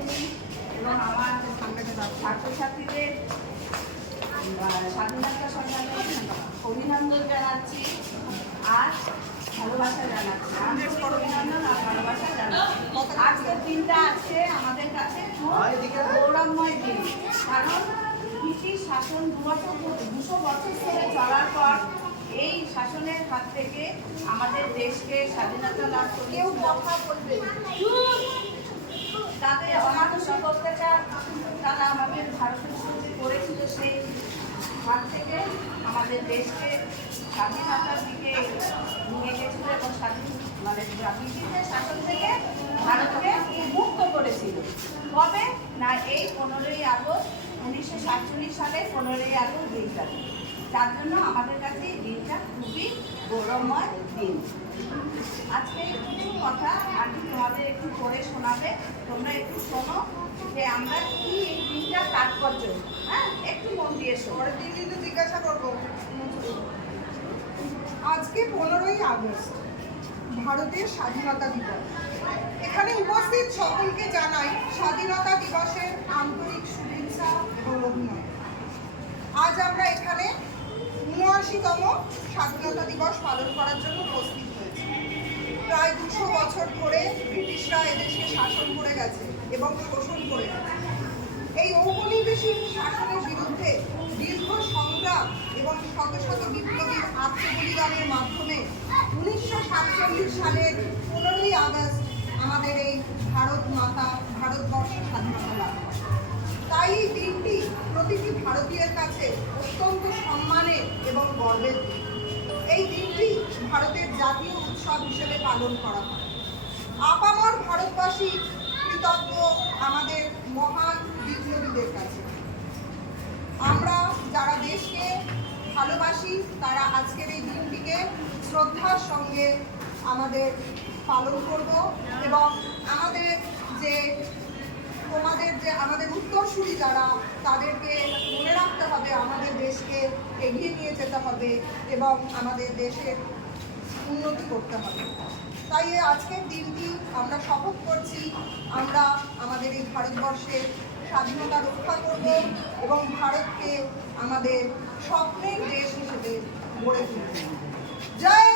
সহকর্মী এবং আমার ছাত্রছাত্রীদের স্বাধীনতা সংগ্রামে অভিনন্দন জানাচ্ছি আর ভালোবাসা জানাচ্ছি। আন্তরিক অভিনন্দন আর ভালোবাসা জানাচ্ছি। আজকের দিনটা আছে আমাদের কাছে গৌরবময় দিন, কারণ ব্রিটিশ শাসন 200 বছর ধরে চলার পর এই শাসনের হাত থেকে আমাদের দেশকে স্বাধীনতা লাভ করে কেউ কথা বলবে তাদের অমানসিক অত্যাচার তারা আমাদের ভারতের সঙ্গে করেছিল, সেই হাত থেকে আমাদের দেশকে স্বাধীনতার দিকে নিয়ে গেছিল এবং ব্রিটিশদের শাসন থেকে ভারতকে মুক্ত করেছিল। কবে না এই 15ই আগস্ট 1947 সালে 15ই আগস্ট দিনটা, যার জন্য আমাদের কাছে এই দিনটা খুবই গৌরবময় দিন। আজকে কিছু কথা আন্টি তোমাদের একটু পড়ে শোনাবে, তোমরা একটু শোনো যে আমরা কি এই দিনটা তাৎপর্য, হ্যাঁ একটু মন দিয়ে শোনো। পরের দিন কিন্তু জিজ্ঞাসা করবো। আজকে 15ই আগস্ট ভারতের স্বাধীনতা দিবস। এখানে উপস্থিত সকলকে জানাই স্বাধীনতা দিবসের আন্তরিক শুভেচ্ছা এবং অভিনন্দন। আজ আমরা এখানে ৭৯তম স্বাধীনতা দিবস পালন করার জন্য উপস্থিত হয়েছি। প্রায় 200 বছর ধরে ব্রিটিশরা এদেশকে শাসন করে গেছে এবং শোষণ করে গেছে। এই ঔপনিবেশিক শাসনের বিরুদ্ধে দীর্ঘ সংগ্রাম এবং শত শত বিপ্লবীর আত্মবলিদানের মাধ্যমে 1947 সালের 15ই আগস্ট আমাদের এই ভারতবর্ষ স্বাধীনতা লাভ করে। তাই এই দিনটি প্রতিটি ভারতীয়ের কাছে অত্যন্ত সম্মানের এবং গর্বের দিন। এই দিনটি ভারতের জাতীয় উৎসব হিসেবে পালন করা হয়। আপামর ভারতবাসী কৃতজ্ঞ আমাদের মহান বিপ্লবীদের কাছে। আমরা যারা দেশকে ভালোবাসি তারা আজকের এই দিনটিকে শ্রদ্ধার সঙ্গে আমাদের পালন করব এবং আমাদের আমাদের উত্তরসূরি যারা তাদেরকে মনে রাখতে হবে, আমাদের দেশকে এগিয়ে নিয়ে যেতে হবে এবং আমাদের দেশের উন্নতি করতে হবে। তাই আজকের দিনটি আমরা শপথ করছি, আমরা আমাদের এই ভারতবর্ষের স্বাধীনতা রক্ষা করব এবং ভারতকে আমাদের স্বপ্নের দেশ হিসেবে গড়ে তুলব। জয়